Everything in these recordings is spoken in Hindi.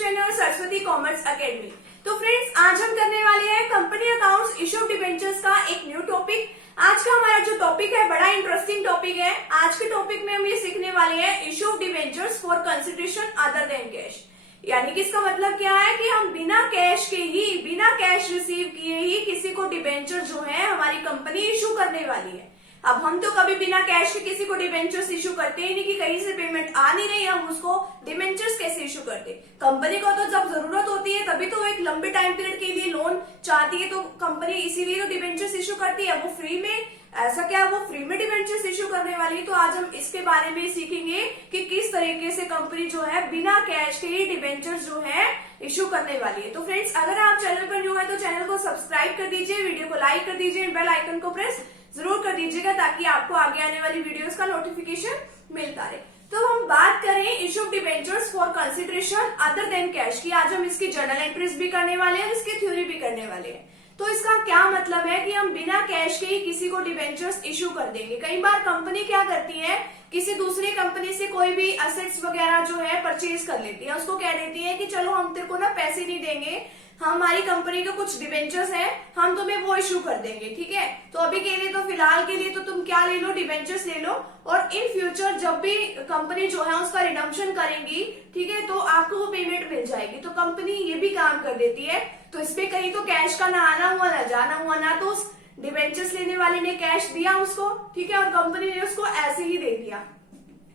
Channel Saraswati commerce academy. तो फ्रेंड्स, आज हम करने वाले हैं कंपनी अकाउंट्स इश्यू डिबेंचर्स का एक न्यू टॉपिक। आज का हमारा जो टॉपिक है बड़ा इंटरेस्टिंग टॉपिक है। आज के टॉपिक में हम ये सीखने वाले हैं issue debentures for consideration other than cash. यानी कि इसका मतलब क्या है कि हम बिना कैश रिसीव किए ही किसी को डिबेंचर जो है हमारी कंपनी इश्यू करने वाली है। अब हम तो कभी बिना कैश के किसी को डिबेंचर्स इशू करते ही नहीं कि कहीं से पेमेंट आ नहीं रही, हम उसको डिबेंचर्स कैसे इशू करते। कंपनी को तो जब जरूरत होती है तभी तो एक लंबे टाइम पीरियड के लिए लोन चाहती है, तो कंपनी इसीलिए तो डिबेंचर्स इशू करती है। वो फ्री में, ऐसा क्या वो फ्री में डिबेंचर्स इशू करने वाली है? तो आज हम इसके बारे में सीखेंगे कि किस तरीके से कंपनी जो है बिना कैश के ही डिबेंचर्स जो है इशू करने वाली है। तो फ्रेंड्स, अगर आप चैनल पर न्यू है तो चैनल को सब्सक्राइब कर दीजिए, वीडियो को लाइक कर दीजिए, बेल आइकन को प्रेस जरूर कर दीजिएगा ताकि आपको आगे आने वाली वीडियोस का नोटिफिकेशन मिलता रहे। तो हम बात करें issue of debentures for consideration other than cash की। आज हम इसकी जर्नल एंट्रीज भी करने वाले हैं, इसकी थ्योरी भी करने वाले हैं। तो इसका क्या मतलब है कि हम बिना कैश के ही किसी को डिबेंचर्स इशू कर देंगे। कई बार कंपनी क्या करती है, किसी दूसरी कंपनी से कोई भी असेट्स वगैरह जो है परचेज कर लेती है, उसको कह देती है कि चलो हम तेरे को ना पैसे नहीं देंगे, हमारी कंपनी के कुछ डिबेंचर्स हैं, हम तुम्हें वो इशू कर देंगे, ठीक है। तो अभी के लिए, तो फिलहाल के लिए तो तुम क्या ले लो, डिबेंचर्स ले लो, और इन फ्यूचर जब भी कंपनी जो है उसका रिडम्पशन करेंगी, ठीक है, तो आपको वो पेमेंट मिल जाएगी। तो कंपनी ये भी काम कर देती है। तो इसमें कहीं तो कैश का ना आना हुआ ना जाना हुआ, ना तो उस डिबेंचर्स लेने वाले ने कैश दिया उसको, ठीक है, और कंपनी ने उसको ऐसे ही दे दिया।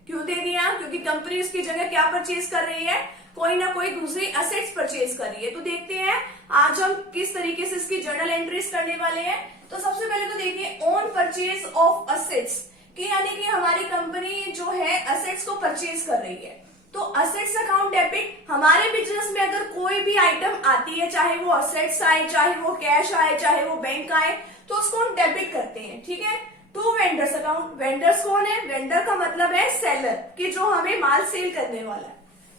क्यों दे दिया? क्योंकि कंपनी उसकी जगह क्या परचेज कर रही है, कोई ना कोई दूसरी असेट्स परचेज कर रही है। तो देखते हैं आज हम किस तरीके से इसकी जर्नल एंट्रीज करने वाले हैं। तो सबसे पहले तो देखिए ऑन परचेज ऑफ असेट्स कि यानी कि हमारी कंपनी जो है असेट्स को परचेज कर रही है। तो असेट्स अकाउंट डेबिट, हमारे बिजनेस में अगर कोई भी आइटम आती है, चाहे वो असेट्स आए, चाहे वो कैश आए, चाहे वो बैंक आए, तो उसको हम डेबिट करते हैं, ठीक है। टू वेंडर्स अकाउंट, वेंडर्स कौन है? वेंडर का मतलब है सेलर, कि जो हमें माल सेल करने वाला है।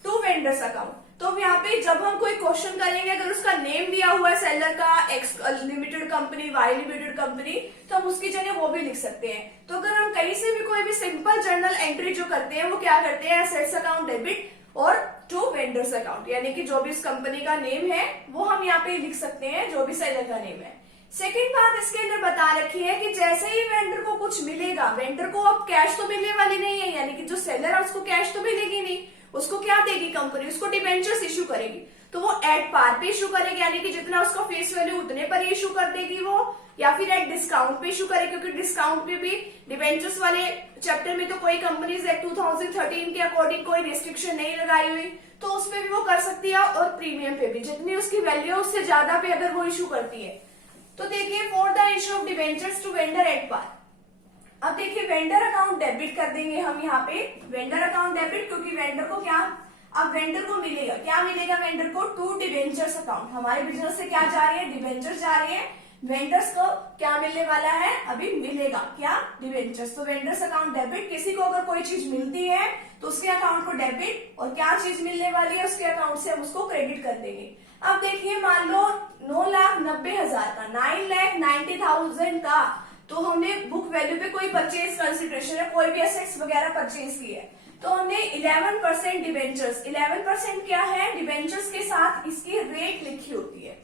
टू वेंडर्स अकाउंट, तो यहाँ पे जब हम कोई क्वेश्चन करेंगे, अगर उसका नेम दिया हुआ है सेलर का, X limited company, Y limited company, तो हम उसकी जगह वो भी लिख सकते हैं। तो अगर हम कहीं से भी कोई भी सिंपल जर्नल एंट्री जो करते हैं वो क्या करते हैं, एसेट्स अकाउंट डेबिट और टू वेंडर्स अकाउंट, यानी कि जो भी इस कंपनी का नेम है वो हम यहाँ पे लिख सकते हैं, जो भी सेलर का नेम है। सेकेंड बात इसके अंदर बता रखी है कि जैसे ही वेंडर को कुछ मिलेगा, वेंडर को अब कैश तो मिलने वाली नहीं है, यानी कि जो सेलर है उसको कैश तो मिलेगी नहीं, उसको क्या देगी कंपनी, उसको डिबेंचर्स इशू करेगी। तो वो एट पार पे इशू करेगी, यानी कि जितना उसका फेस वैल्यू उतने पर ही इशू कर देगी वो, या फिर एट डिस्काउंट पे इशू करेगी, क्योंकि डिस्काउंट पे भी डिबेंचर्स वाले चैप्टर में तो कोई कंपनीज एक्ट 2013 के अकॉर्डिंग कोई रिस्ट्रिक्शन नहीं लगाई हुई, तो उस पे भी वो कर सकती है, और प्रीमियम पे भी जितनी उसकी वैल्यू है उससे ज्यादा पे अगर वो इशू करती है। तो देखिए for the issue of debentures to vendor at par. अब देखिए वेंडर अकाउंट डेबिट कर देंगे हम यहाँ पे, वेंडर अकाउंट डेबिट, क्योंकि वेंडर को क्या, अब वेंडर को मिलेगा, क्या मिलेगा वेंडर को, टू डिबेंचर्स अकाउंट। हमारे बिजनेस से क्या जा रही है, डिबेंचर्स जा रही है, वेंडर्स को क्या मिलने वाला है, अभी मिलेगा क्या, डिबेंचर्स। तो वेंडर्स अकाउंट डेबिट, किसी को अगर कोई चीज मिलती है तो उसके अकाउंट को डेबिट, और क्या चीज मिलने वाली है उसके अकाउंट से हम उसको क्रेडिट कर देंगे। अब देखिए मान लो 9,90,000 का, 9,90,000 का, तो हमने बुक वैल्यू पे कोई परचेज कंसिडरेशन है, कोई भी एसेट्स वगैरह परचेज की है, तो हमने 11% डिबेंचर्स, 11% क्या है, डिबेंचर्स के साथ इसकी रेट लिखी होती है।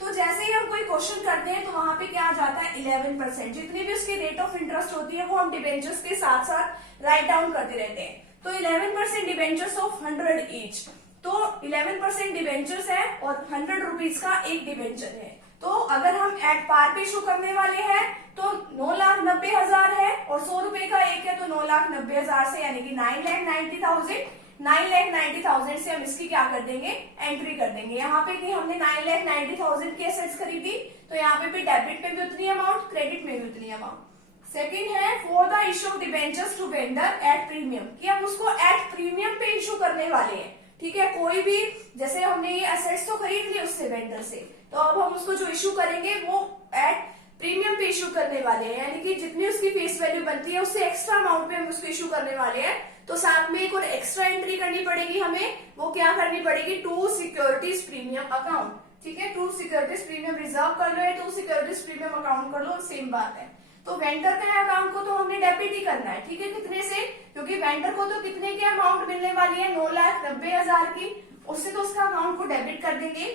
तो जैसे ही हम कोई क्वेश्चन करते हैं तो वहां पे क्या आ जाता है, 11%, जितनी भी उसकी रेट ऑफ इंटरेस्ट होती है वो हम डिबेंचर्स के साथ साथ राइट डाउन करते रहते हैं। तो 11% डिबेंचर्स ऑफ 100 ईच, तो 11% डिबेंचर्स है और 100 रुपीज का एक डिबेंचर है। तो अगर हम एट पार पे इशू करने वाले हैं तो 9,90,000 है, और 100 रुपए का एक है, तो 9,90,000 से, यानी कि 9,90,000, 9,90,000 से हम इसकी क्या कर देंगे, एंट्री कर देंगे। यहाँ पे कि हमने 9,90,000 की एसेट्स खरीदी, तो यहाँ पे भी डेबिट पे भी उतनी अमाउंट, क्रेडिट में भी उतनी अमाउंट। सेकेंड है for the issue of debentures to vendor at premium, कि हम उसको एट प्रीमियम पे इशू करने वाले हैं, ठीक है। कोई भी, जैसे हमने ये एसेट्स तो खरीद ली उससे वेंडर से, तो अब हम उसको जो इशू करेंगे वो एट प्रीमियम पे इशू करने वाले हैं, यानी कि जितनी उसकी फेस वैल्यू बनती है उससे एक्स्ट्रा अमाउंट पे हम उसको इशू करने वाले हैं। तो साथ में एक और एक्स्ट्रा एंट्री करनी पड़ेगी हमें, वो क्या करनी पड़ेगी, टू सिक्योरिटीज प्रीमियम अकाउंट, ठीक है। टू सिक्योरिटीज प्रीमियम रिजर्व कर लो या टू सिक्योरिटीज प्रीमियम अकाउंट कर लो, सेम बात है। तो वेंडर के अकाउंट को तो हमने डेबिट ही करना है, ठीक है। कितने से, क्योंकि वेंडर को तो कितने की अमाउंट मिलने वाली है, 9,90,000 की, उससे तो उसका अकाउंट को डेबिट कर देंगे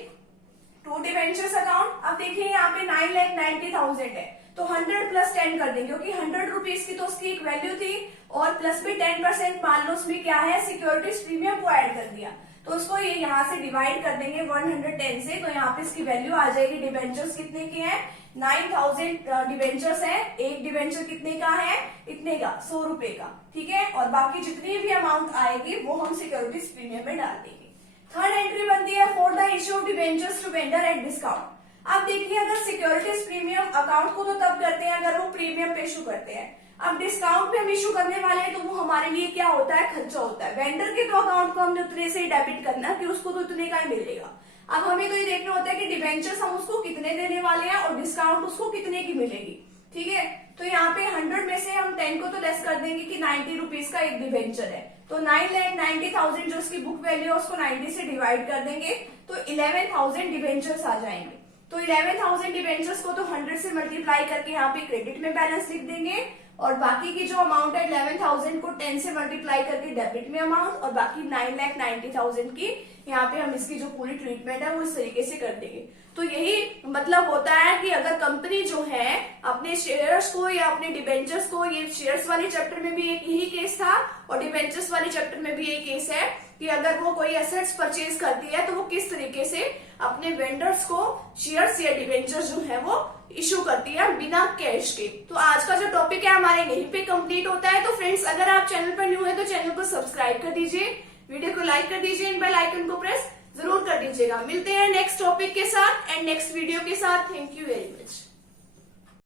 टू डिवेंचर्स अकाउंट। अब देखिए यहाँ पे 9,90,000 है, तो 100 प्लस 10 कर देंगे, क्योंकि 100 रुपीज की तो उसकी एक वैल्यू थी और प्लस भी 10% मान लो उसमें क्या है सिक्योरिटीज प्रीमियम को ऐड कर दिया, तो उसको ये यहाँ से डिवाइड कर देंगे 110 से, तो यहाँ पे इसकी वैल्यू आ जाएगी। डिवेंचर्स कितने के हैं 9,000 डिवेंचर्स है, एक डिवेंचर कितने का है इतने का 100 रुपए का, ठीक है। और बाकी जितनी भी अमाउंट आएगी वो हम सिक्योरिटीज प्रीमियम में डाल देंगे। थर्ड एंट्री बनती है for the issue of debentures to vendor at discount. अब देखिए अगर सिक्योरिटीज प्रीमियम अकाउंट को तो तब करते हैं अगर वो प्रीमियम पे इशू करते हैं, अब डिस्काउंट पे हम इशू करने वाले हैं तो वो हमारे लिए क्या होता है खर्चा होता है। वेंडर के तो अकाउंट को हमने उतने से डेबिट करना कि उसको तो उतने का ही मिलेगा। अब हमें तो ये देखना होता है कि डिवेंचर्स हम उसको कितने देने वाले हैं और डिस्काउंट उसको कितने की मिलेगी, ठीक है। तो यहाँ पे 100 में से हम 10 को तो लेस कर देंगे कि 90 रुपीज का एक डिवेंचर है, तो 9,90,000 जो उसकी बुक वैल्यू है उसको 90 से डिवाइड कर देंगे तो 11,000 डिवेंचर्स आ जाएंगे। तो 11,000 डिवेंचर्स को तो 100 से मल्टीप्लाई करके यहाँ पे क्रेडिट में बैलेंस लिख देंगे और बाकी की जो अमाउंट है 11,000 को 10 से मल्टीप्लाई करके डेबिट में अमाउंट और बाकी 9,90,000 की यहाँ पे हम इसकी जो पूरी ट्रीटमेंट है वो इस तरीके से कर देंगे। तो यही मतलब होता है कि अगर कंपनी जो है अपने शेयर्स को या अपने डिबेंचर्स को, ये शेयर्स वाले चैप्टर में भी एक यही केस था और डिबेंचर्स वाले चैप्टर में भी एक केस है कि अगर वो कोई एसेट्स परचेज करती है तो वो किस तरीके से अपने वेंडर्स को शेयर्स या डिबेंचर्स जो है वो इशू करती है बिना कैश के। तो आज का जो टॉपिक है हमारे यहीं पे कंप्लीट होता है। तो फ्रेंड्स अगर आप चैनल पर न्यू है तो चैनल को सब्सक्राइब कर दीजिए, वीडियो को लाइक कर दीजिए, बेल आइकन को प्रेस जरूर कर दीजिएगा। मिलते हैं नेक्स्ट टॉपिक के साथ एंड नेक्स्ट वीडियो के साथ। Thank you very much.